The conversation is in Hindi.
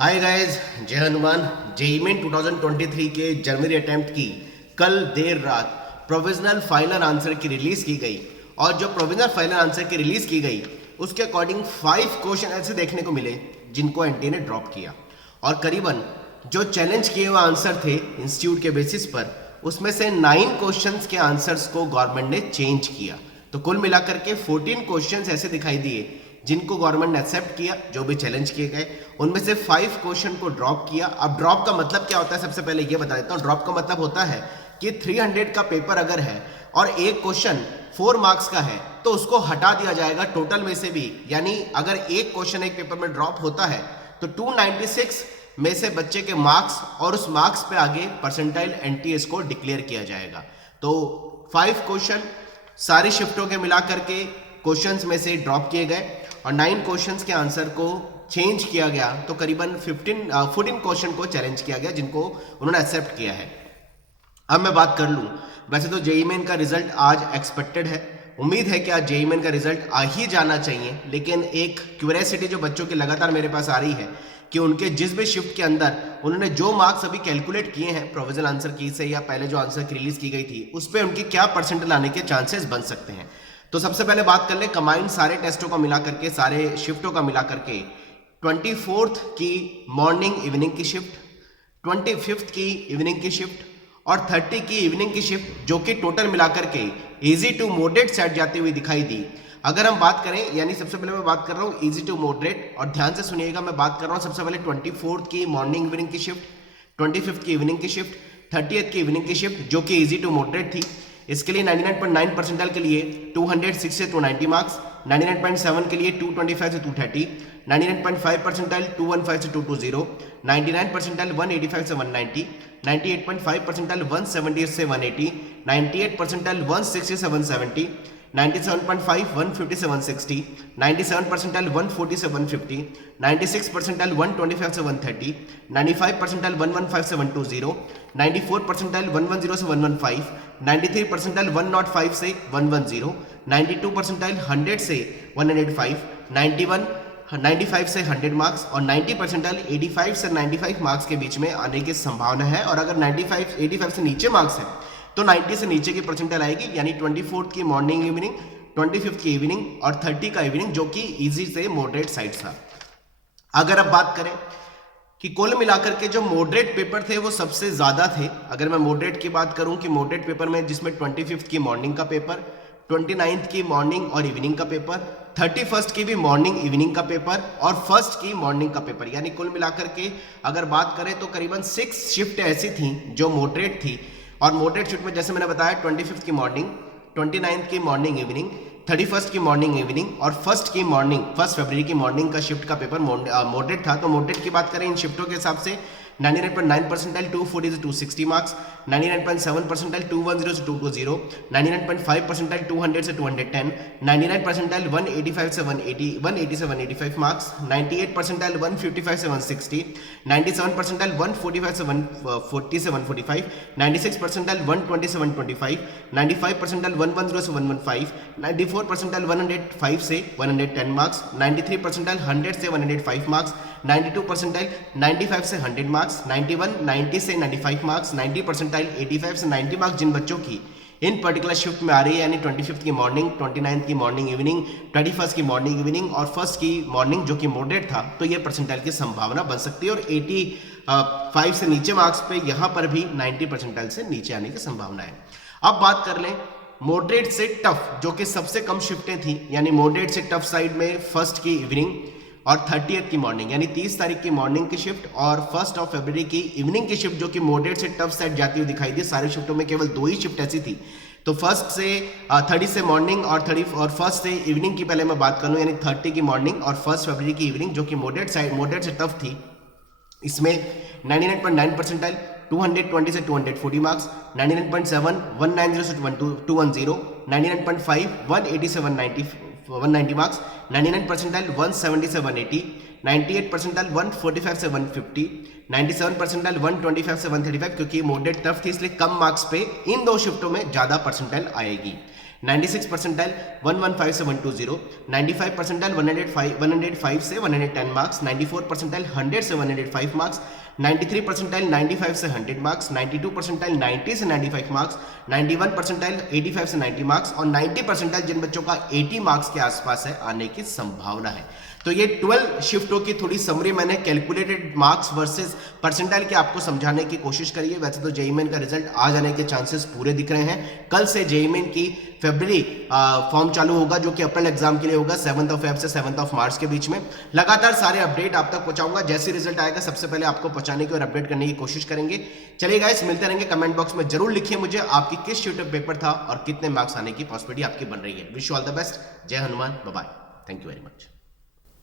हाय गाइस, जय हनुमान। जेईई मेन 2023 के जनवरी अटेम्प्ट की कल देर रात प्रोविजनल फाइनल आंसर की रिलीज की गई और जो प्रोविजनल फाइनल आंसर की रिलीज की गई उसके अकॉर्डिंग 5 क्वेश्चन ऐसे देखने को मिले जिनको एनटीए ने ड्रॉप किया और करीबन जो चैलेंज किए हुए आंसर थे इंस्टीट्यूट के बेसिस पर उसमें से 9 क्वेश्चंस के आंसर्स को गवर्नमेंट ने चेंज किया। तो कुल मिलाकर के 14 क्वेश्चंस ऐसे दिखाई दिए जिनको गवर्नमेंट ने एक्सेप्ट किया, जो भी चैलेंज किए गए उनमें से 5 क्वेश्चन को ड्रॉप किया। अब ड्रॉप का मतलब क्या होता है, सबसे पहले ये बता देता हूँ। ड्रॉप का मतलब होता है कि 300 का पेपर अगर है और एक क्वेश्चन 4 मार्क्स का है तो उसको हटा दिया जाएगा टोटल में से भी। यानी अगर एक क्वेश्चन एक पेपर में ड्रॉप होता है तो 296 में से बच्चे के मार्क्स और उस मार्क्स पे आगे परसेंटाइल एनटीएस को डिक्लेयर किया जाएगा। तो 5 क्वेश्चन सारी शिफ्टों के मिलाकर के क्वेश्चंस में से ड्रॉप किए गए और 9 क्वेश्चंस के आंसर को चेंज किया गया। तो करीबन 14 क्वेश्चन को चैलेंज किया गया जिनको उन्होंने एक्सेप्ट किया है। अब मैं बात कर लूं, वैसे तो जेईई मेन का रिजल्ट आज एक्सपेक्टेड है, उम्मीद है कि आज जेईई मेन का रिजल्ट आ ही जाना चाहिए। लेकिन एक क्यूरियोसिटी जो बच्चों की लगातार मेरे पास आ रही है कि उनके जिस भी शिफ्ट के अंदर उन्होंने जो मार्क्स अभी कैलकुलेट किए हैं प्रोविजनल आंसर की से या पहले जो आंसर की रिलीज की गई थी उस पर उनकी क्या परसेंट लाने के चांसेस बन सकते हैं। तो सबसे पहले बात कर ले कंबाइंड सारे टेस्टों का मिला करके, सारे शिफ्टों का मिला करके 24th की मॉर्निंग इवनिंग की शिफ्ट, 25th की इवनिंग की शिफ्ट और 30 की इवनिंग की शिफ्ट, जो कि टोटल मिलाकर के इजी टू मॉडरेट सेट जाती हुई दिखाई दी। अगर हम बात करें, यानी सबसे पहले मैं बात कर रहा हूँ इजी टू मॉडरेट, और ध्यान से सुनिएगा मैं बात कर रहा हूँ सबसे पहले 24th की मॉर्निंग इवनिंग की शिफ्ट, 25th की इवनिंग की शिफ्ट, 30th की इवनिंग की शिफ्ट जो कि इजी टू मॉडरेट थी। इसके लिए 99.9 परसेंटाइल के लिए 206 से 290 मार्क्स, 99.7 के लिए 225 से 230, 99.5 परसेंटाइल 215 से 220, 99 परसेंटाइल 185 से 190, 98.5 परसेंटाइल 170 से 180, 98 परसेंटाइल 160 से 170, 97.5 150 से 160, 97 परसेंटाइल 140 से 150, 96 परसेंटाइल 125 से 130, 95 परसेंटाइल 115 से 120, 94 परसेंटाइल 110 से 115, 93 परसेंटाइल 105 से 110, 92 परसेंटाइल 100 से 105, 91 95 से 100 मार्क्स और 90 परसेंटाइल 85 से 95 मार्क्स के बीच में आने की संभावना है। और अगर 85 से नीचे मार्क्स है तो 90 से नीचे की परसेंटाइल आएगी, यानी 24th की मॉर्निंग इवनिंग, 25th की इवनिंग और 30 का इवनिंग, जो कि इजी से मॉडरेट साइड था। अगर अब बात करें कि कुल मिलाकर के जो मॉडरेट पेपर थे वो सबसे ज्यादा थे। अगर मैं मॉडरेट की बात करूं कि मॉडरेट पेपर में जिसमें 25th की मॉर्निंग का पेपर, 29th की मॉर्निंग और इवनिंग का पेपर, 31st की भी मॉर्निंग इवनिंग का पेपर और फर्स्ट की मॉर्निंग का पेपर, यानी कुल मिलाकर के अगर बात करें तो करीबन 6 शिफ्ट ऐसी थी जो मॉडरेट थी। और मॉडरेट शिफ्ट में जैसे मैंने बताया 25th की मॉर्निंग, 29th की मॉर्निंग इवनिंग, 31st की मॉर्निंग इवनिंग और फर्स्ट की मॉर्निंग, 1 फरवरी की मॉर्निंग का शिफ्ट का पेपर मॉडरेट था। तो मॉडरेट की बात करें इन शिफ्टों के हिसाब से 99.9 परसेंटाइल 240 से 260 मार्क्स, 99.7 परसेंटाइल 210 से 220, 99.5 परसेंटाइल 200 से 210, 99 परसेंटाइल 185 से 180 से 185 मार्क्स, 98 परसेंटाइल 155 से 160, 97 परसेंटाइल 145 से 140 से 145, 96 परसेंटाइल 120 से 125, 95 परसेंटाइल 110 से 115, 94 परसेंटाइल 105 से 110 मार्क्स, 93 परसेंटाइल 100 से 105 मार्क्स, 92 परसेंटाइल 95 से 100 मार्क्स, 91 90 से 95 मार्क्स, 90 परसेंटाइल 85 से 90 मार्क्स जिन बच्चों की इन पर्टिकुलर शिफ्ट में आ रही है, यानी 25th की मॉर्निंग, 29th की मॉर्निंग इवनिंग, 21st की मॉर्निंग इवनिंग और फर्स्ट की मॉर्निंग जो कि मॉडरेट था, तो ये परसेंटाइल की संभावना बन सकती है। और 85 से नीचे मार्क्स पे यहाँ पर भी 90 परसेंटाइल से नीचे आने की संभावना है। अब बात कर लें मॉडरेट से टफ, जो कि सबसे कम शिफ्टें थी, यानी मॉडरेट से टफ साइड में फर्स्ट की इवनिंग और 30th की मॉर्निंग, यानी 30 तारीख की मॉर्निंग की शिफ्ट और 1 फरवरी की इवनिंग की शिफ्ट, जो कि मॉडरेट से टफ साइड जाती हुई दिखाई दी। सारी शिफ्टों में केवल 2 ही शिफ्ट ऐसी थी। तो फर्स्ट से 30 से मॉर्निंग और 30 और फर्स्ट से इवनिंग की पहले मैं बात कर लूँ, यानी 30 की मॉर्निंग और 1 फरवरी की इवनिंग, जो कि मॉडरेट से टफ थी। इसमें 99.9 परसेंटाइल 220 से 240 मार्क्स, 99.7 190 से 210, 99.5 180 से 190 मार्क्स, 99 परसेंटाइल 170 से 180, 98 परसेंटाइल 145 से 150, 97 परसेंटाइल 125 से 135, क्योंकि मॉडरेट टफ थी इसलिए कम मार्क्स पे इन 2 शिफ्टों में ज्यादा परसेंटाइल आएगी। 96 परसेंटाइल 115 से 120, 95 परसेंटाइल 105 से 110 मार्क्स, 94 परसेंटाइल 100 से 105 मार्क्स, 93 परसेंटाइल 95 से 100 मार्क्स, 92 परसेंटाइल 90 से 95 मार्क्स, 91 परसेंटाइल 85 से 90 मार्क्स और 90 परसेंटाइल जिन बच्चों का 80 मार्क्स के आसपास है आने की संभावना है। तो ये 12 शिफ्टों की थोड़ी समरी मैंने कैलकुलेटेड मार्क्स वर्सेस परसेंटाइल के आपको समझाने की कोशिश करी है। वैसे तो जेईई मेन का रिजल्ट आ जाने के चांसेस पूरे दिख रहे हैं। कल से जेईई मेन की फरवरी फॉर्म चालू होगा जो कि अप्रैल एग्जाम के लिए होगा 7 फेब से 7 मार्च के बीच में। लगातार सारे अपडेट आप तक पहुंचाऊंगा, जैसे रिजल्ट आएगा सबसे पहले आपको पहुंचाने की और अपडेट करने की कोशिश करेंगे। चलिए गाइस, मिलते रहेंगे। कमेंट बॉक्स में जरूर लिखिए मुझे आपकी किस शिफ्ट पेपर था और कितने मार्क्स आने की पॉसिबिलिटी आपकी बन रही है। Wish you all the best. जय Hanuman, bye bye, thank you very much.